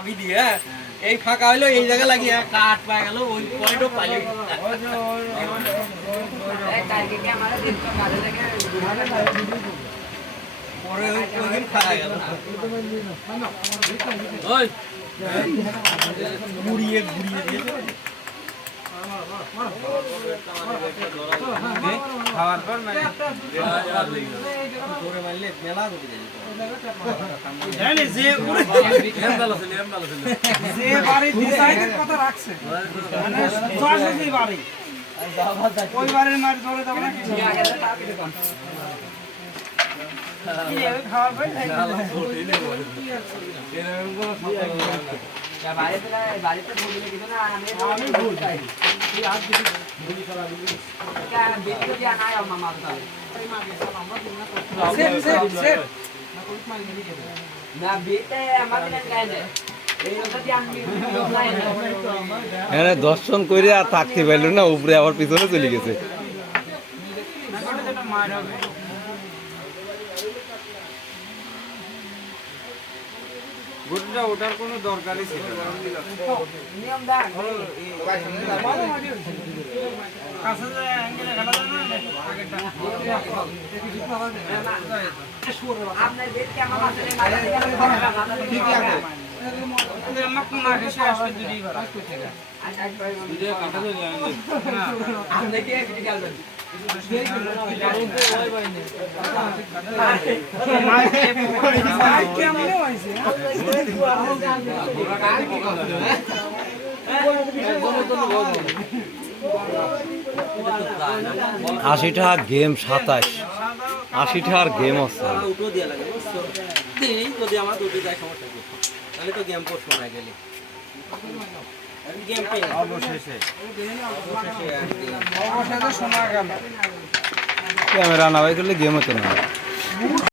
চাবি দিয়ে এই ফাঁকা হইলো এই জায়গা লাগিয়ে কাঠ পায় গেল ওই পয়েন্টও পাইলে পরে ওই ফাঁকা গেল ওই ঘুরিয়ে ঘুরিয়ে দিয়েছে খাওয়ার পর মানে ধরে মারলে মেলা ধরে যায় যে বাড়ি ডিসাইডের কথা রাখছে মানে সরাসরি বাড়ি ওই বাড়ির মার ধরে দেব না কিছু খাওয়ার পর বাড়িতে বললে কিছু না আমি ভুল চাই তুই আজ কিছু ভুলি করা দিবি क्या बेटी क्या ना है मामा का सेट ना कोई माल नहीं के ना बेटे हमारे नहीं कहने এখানে দর্শন করে আর থাকতে পারল না, উপরে আবার পিছনে চলে গেছে। গুড়টা ওটার কোনো দরকারই ছিল না। নিয়ম দা কাছে যে অ্যাঙ্গেলে খেলা যায় না আগেরটা আপনার বেট কেমন আছে ঠিক আছে আমরা কোন আগে শেষ করে দিই বার আচ্ছা ভিডিও কাটা তো যায় না আপনি কি ক্রিটিক্যাল দেন আশিটা গেম 27, 80টার গেম আছে। ক্যামেরা না ভাই করলে গেম হতো না।